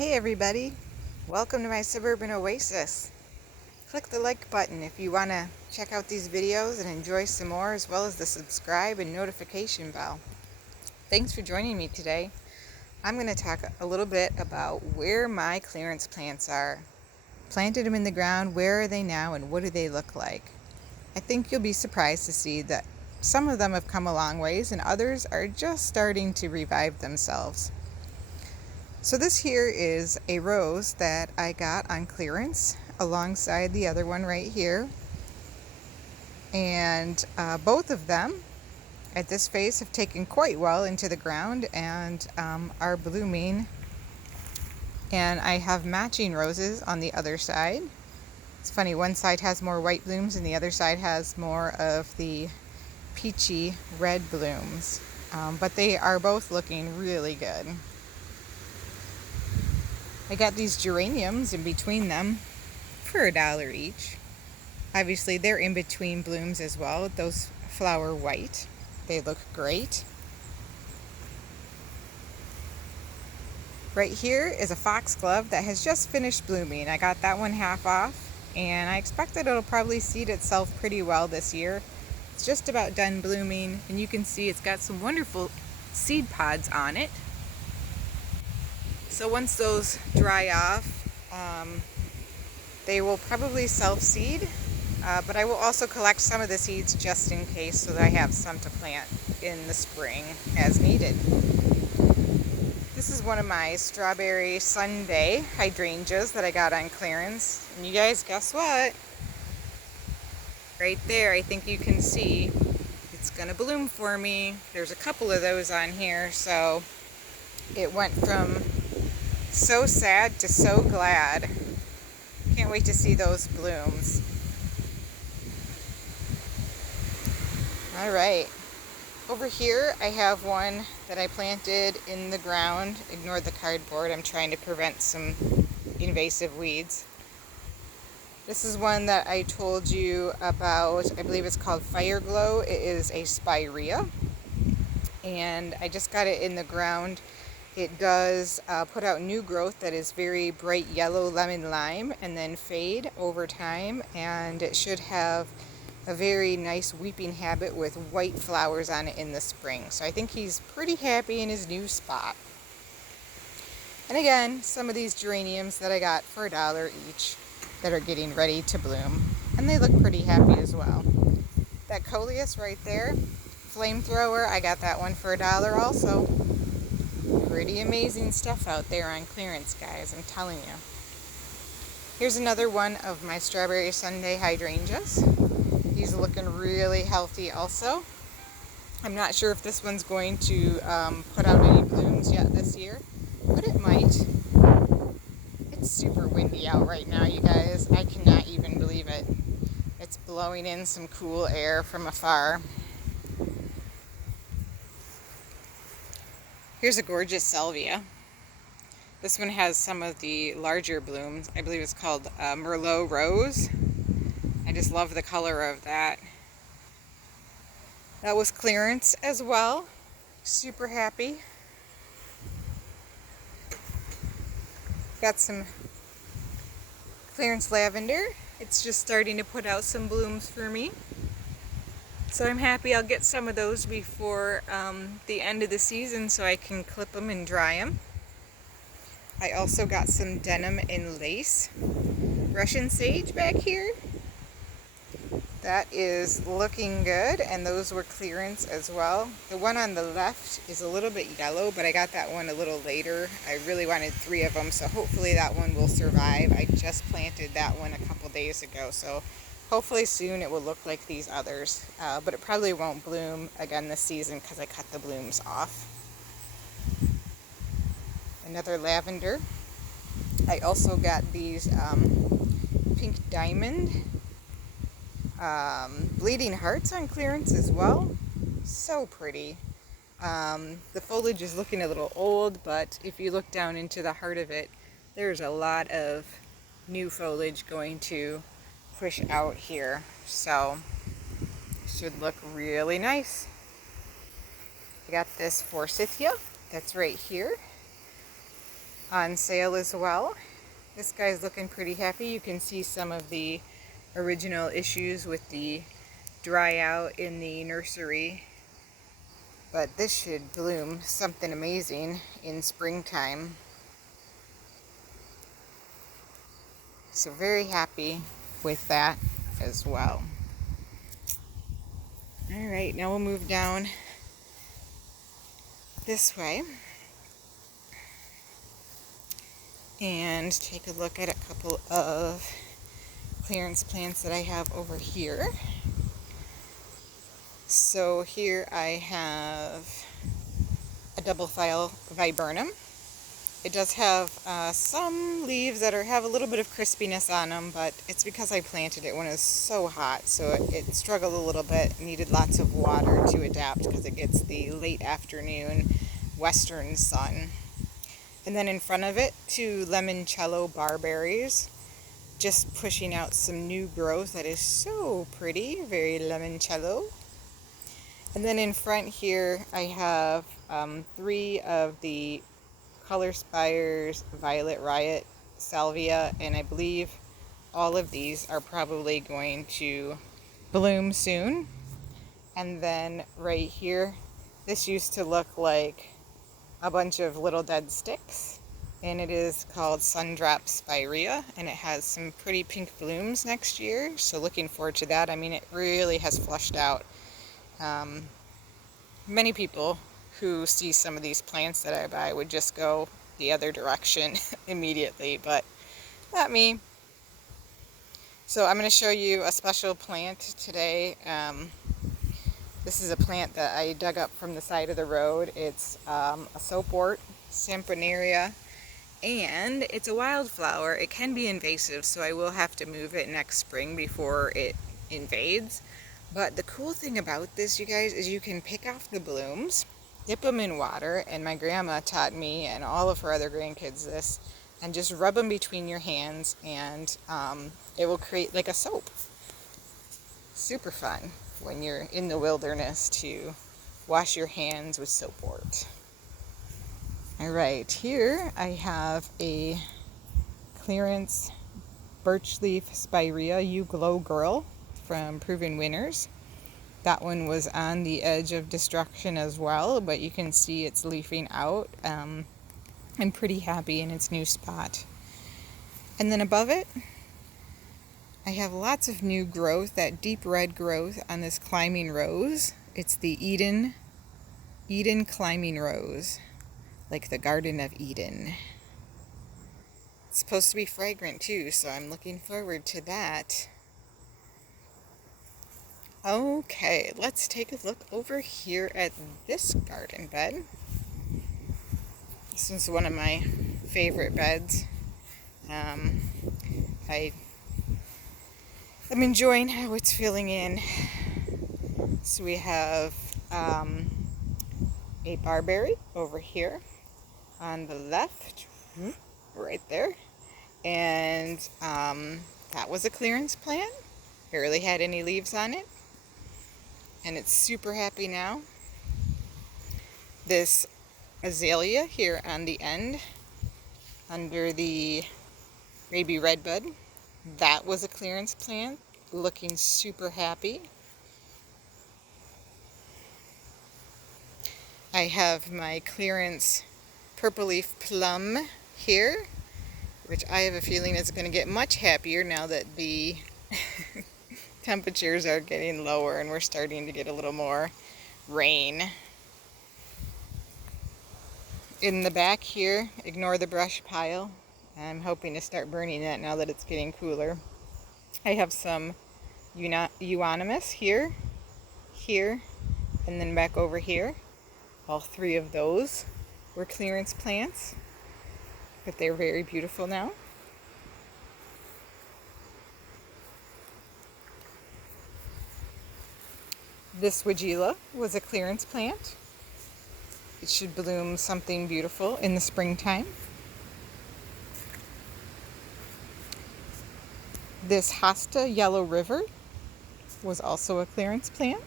Hey everybody, welcome to my Suburban Oasis. Click the like button if you want to check out these videos and enjoy some more, as well as the subscribe and notification bell. Thanks for joining me today. I'm going to talk a little bit about where my clearance plants are. Planted them in the ground, where are they now and what do they look like? I think you'll be surprised to see that some of them have come a long ways and others are just starting to revive themselves. So this here is a rose that I got on clearance alongside the other one right here. And both of them at this phase have taken quite well into the ground and are blooming. And I have matching roses on the other side. It's funny, one side has more white blooms and the other side has more of the peachy red blooms. But they are both looking really good. I got these geraniums in between them for $1 each. Obviously they're in between blooms as well. Those flower white. They look great. Right here is a foxglove that has just finished blooming. I got that one half off and I expect that it'll probably seed itself pretty well this year. It's just about done blooming and you can see it's got some wonderful seed pods on it. So once those dry off, they will probably self-seed, but I will also collect some of the seeds just in case so that I have some to plant in the spring as needed. This is one of my strawberry Sunday hydrangeas that I got on clearance. And you guys, guess what? Right there, I think you can see it's gonna bloom for me. There's a couple of those on here, so it went from so sad to so glad. Can't wait to see those blooms. All right, over here I have one that I planted in the ground. Ignore the cardboard, I'm trying to prevent some invasive weeds. This is one that I told you about. I believe it's called Fire Glow. It is a Spirea and I just got it in the ground. It does put out new growth that is very bright yellow lemon lime and then fade over time, and it should have a very nice weeping habit with white flowers on it in the spring. So I think he's pretty happy in his new spot. And again, some of these geraniums that I got for $1 each that are getting ready to bloom, and they look pretty happy as well. That coleus right there, flamethrower, I got that one for $1 also. Pretty amazing stuff out there on clearance, guys, I'm telling you. Here's another one of my strawberry Sunday hydrangeas. He's looking really healthy also. I'm not sure if this one's going to put out any blooms yet this year, but it might. It's super windy out right now, you guys. I cannot even believe it. It's blowing in some cool air from afar. Here's a gorgeous salvia. This one has some of the larger blooms. I believe it's called Merlot Rose. I just love the color of that. That was clearance as well. Super happy. Got some clearance lavender. It's just starting to put out some blooms for me. So I'm happy I'll get some of those before the end of the season so I can clip them and dry them. I also got some denim and lace Russian sage back here. That is looking good, and those were clearance as well. The one on the left is a little bit yellow, but I got that one a little later. I really wanted 3 of them, so hopefully that one will survive. I just planted that one a couple days ago, so hopefully soon it will look like these others, but it probably won't bloom again this season because I cut the blooms off. Another lavender. I also got these pink diamond bleeding hearts on clearance as well. So pretty. The foliage is looking a little old, but if you look down into the heart of it, there's a lot of new foliage going to push out here, so should look really nice. I got this forsythia that's right here. on sale as well. This guy's looking pretty happy. You can see some of the original issues with the dry out in the nursery. But this should bloom something amazing in springtime. So very happy with that as well. Alright, now we'll move down this way and take a look at a couple of clearance plants that I have over here. So here I have a double file viburnum. It does have some leaves that have a little bit of crispiness on them, but it's because I planted it when it was so hot, so it struggled a little bit, needed lots of water to adapt because it gets the late afternoon western sun. And then in front of it, 2 limoncello barberries, just pushing out some new growth that is so pretty, very limoncello. And then in front here, I have 3 of the Color Spire's Violet Riot Salvia, and I believe all of these are probably going to bloom soon. And then right here, this used to look like a bunch of little dead sticks, and it is called Sundrop Spirea, and it has some pretty pink blooms next year, so looking forward to that. I mean, it really has flushed out. Many people who see some of these plants that I buy would just go the other direction immediately, but not me. So I'm going to show you a special plant today. This is a plant that I dug up from the side of the road. It's a soapwort, Samphoneria, and it's a wildflower. It can be invasive, so I will have to move it next spring before it invades. But the cool thing about this, you guys, is you can pick off the blooms, dip them in water, and my grandma taught me and all of her other grandkids this, and just rub them between your hands, and it will create like a soap. Super fun when you're in the wilderness to wash your hands with soapwort. Alright, here I have a clearance birch leaf Spirea You Glow Girl from Proven Winners. That one was on the edge of destruction as well, but you can see it's leafing out. I'm pretty happy in its new spot. And then above it, I have lots of new growth, that deep red growth on this climbing rose. It's the Eden climbing rose, like the Garden of Eden. It's supposed to be fragrant too, so I'm looking forward to that. Okay, let's take a look over here at this garden bed. This is one of my favorite beds. I'm enjoying how it's filling in. So we have a barberry over here on the left, right there. And that was a clearance plant. Barely had any leaves on it. And it's super happy now. This azalea here on the end, under the baby redbud, that was a clearance plant, looking super happy. I have my clearance purple leaf plum here, which I have a feeling is going to get much happier now that the temperatures are getting lower and we're starting to get a little more rain. In the back here, ignore the brush pile. I'm hoping to start burning that now that it's getting cooler. I have some euonymus here, and then back over here. All 3 of those were clearance plants, but they're very beautiful now. This Wigila was a clearance plant. It should bloom something beautiful in the springtime. This Hosta Yellow River was also a clearance plant.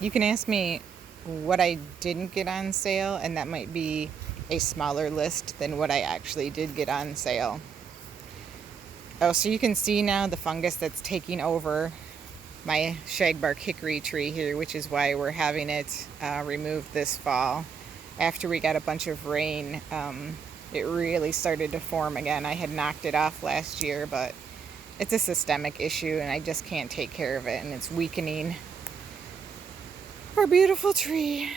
You can ask me what I didn't get on sale, and that might be a smaller list than what I actually did get on sale. Oh, so you can see now the fungus that's taking over my Shagbark Hickory tree here, which is why we're having it removed this fall. After we got a bunch of rain, it really started to form again. I had knocked it off last year, but it's a systemic issue and I just can't take care of it, and it's weakening our beautiful tree. You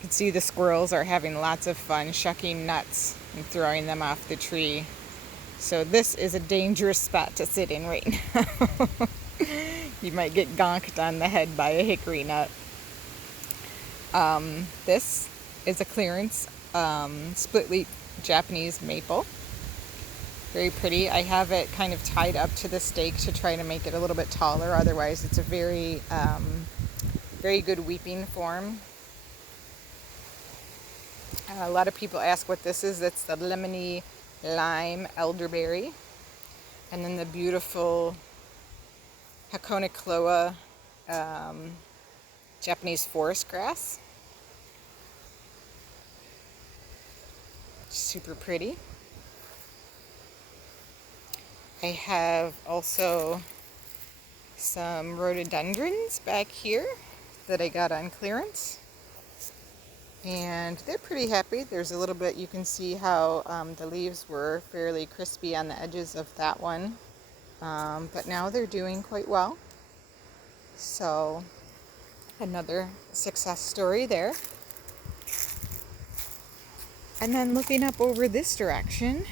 can see the squirrels are having lots of fun shucking nuts and throwing them off the tree. So this is a dangerous spot to sit in right now. You might get gonked on the head by a hickory nut. This is a clearance split leaf Japanese maple. Very pretty. I have it kind of tied up to the stake to try to make it a little bit taller. Otherwise, it's a very, very good weeping form. A lot of people ask what this is. It's the lemony lime elderberry, and then the beautiful Coneflower Japanese forest grass. Super pretty. I have also some rhododendrons back here that I got on clearance. And they're pretty happy. There's a little bit, you can see how the leaves were fairly crispy on the edges of that one. But now they're doing quite well. So another success story there. And then looking up over this direction,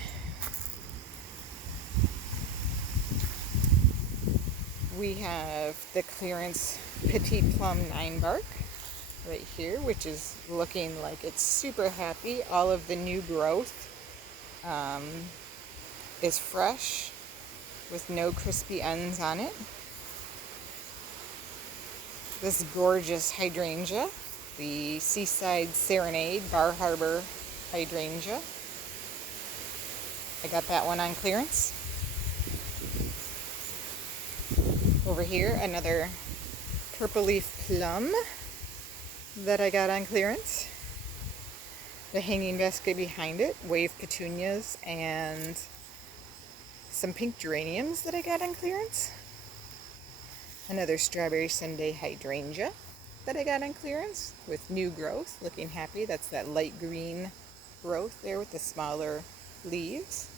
we have the clearance Petite Plum 9-bark. Right here, which is looking like it's super happy. All of the new growth is fresh with no crispy ends on it. This gorgeous hydrangea, the Seaside Serenade Bar Harbor hydrangea. I got that one on clearance. Over here, another purple leaf plum that I got on clearance. The hanging basket behind it, wave petunias, and some pink geraniums that I got on clearance. Another strawberry Sunday hydrangea that I got on clearance with new growth, looking happy. That's that light green growth there with the smaller leaves.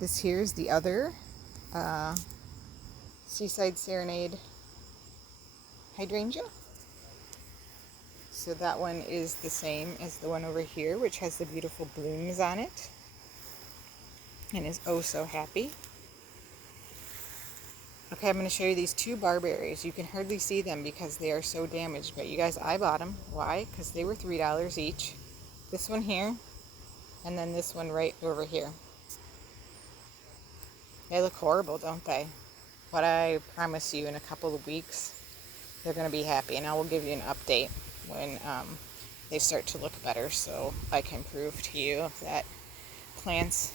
This here's the other Seaside Serenade hydrangea. So that one is the same as the one over here, which has the beautiful blooms on it and is oh so happy. Okay, I'm going to show you these two barberries. You can hardly see them because they are so damaged, but you guys, I bought them. Why? Because they were $3 each. This one here, and then this one right over here. They look horrible, don't they? But I promise you in a couple of weeks, they're going to be happy, and I will give you an update when they start to look better, so I can prove to you that plants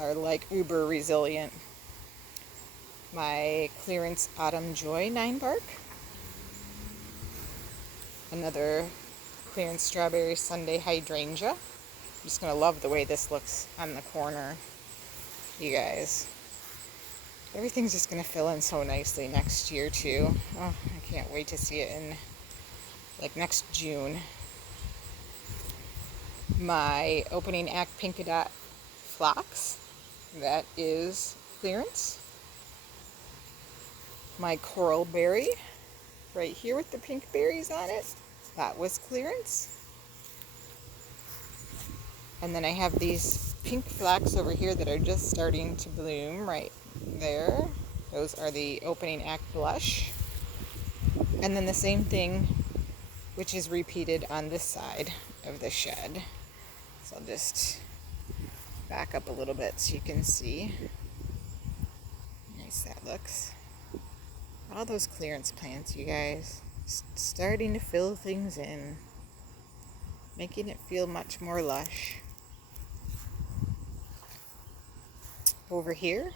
are like uber resilient. My clearance Autumn Joy 9-bark. Another clearance Strawberry Sunday hydrangea. I'm just going to love the way this looks on the corner, you guys. Everything's just going to fill in so nicely next year, too. Oh, I can't wait to see it in, like, next June. My opening act Pinkidot Phlox. That is clearance. My coral berry, right here with the pink berries on it. That was clearance. And then I have these pink phlox over here that are just starting to bloom right there. Those are the opening act blush. And then the same thing, which is repeated on this side of the shed. So I'll just back up a little bit so you can see how nice that looks. All those clearance plants, you guys, starting to fill things in, making it feel much more lush. Over here,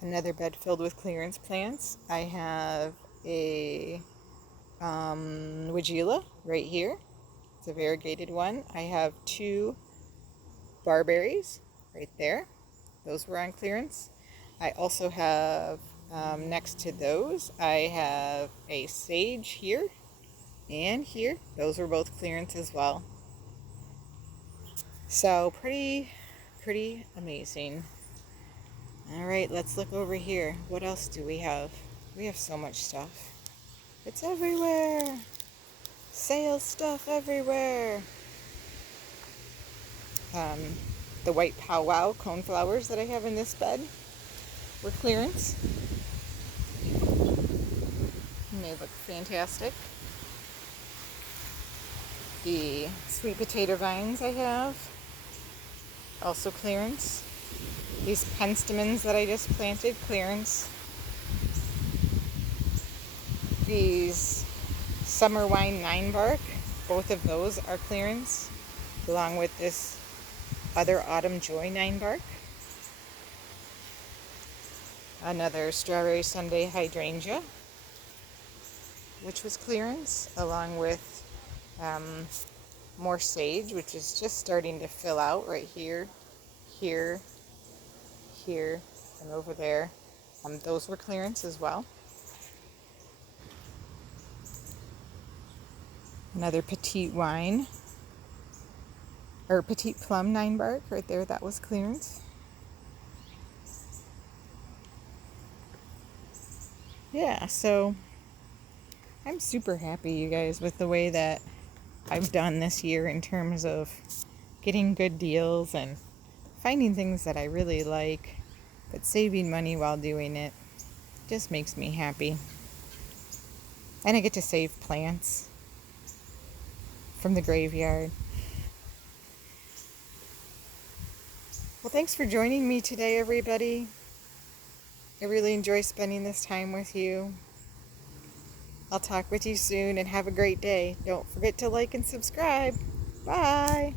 another bed filled with clearance plants. I have a Wigila right here. It's a variegated one. I have 2 Barberries right there. Those were on clearance. I also have, next to those, I have a sage here and here. Those were both clearance as well. So pretty amazing. All right, let's look over here. What else do we have? We have so much stuff. It's everywhere. Sale stuff everywhere. Um, the white powwow coneflowers that I have in this bed were clearance. And they look fantastic. The sweet potato vines I have, also clearance. These penstemons that I just planted, clearance. These summer wine 9-bark, both of those are clearance, along with this other autumn joy 9-bark. Another strawberry Sunday hydrangea, which was clearance, along with more sage, which is just starting to fill out right here, here, here, and over there. Those were clearance as well. Another petite wine, or petite plum 9-bark right there, that was clearance. Yeah, so I'm super happy, you guys, with the way that I've done this year in terms of getting good deals and finding things that I really like, but saving money while doing it just makes me happy. And I get to save plants from the graveyard. Well, thanks for joining me today, everybody. I really enjoy spending this time with you. I'll talk with you soon and have a great day. Don't forget to like and subscribe. Bye.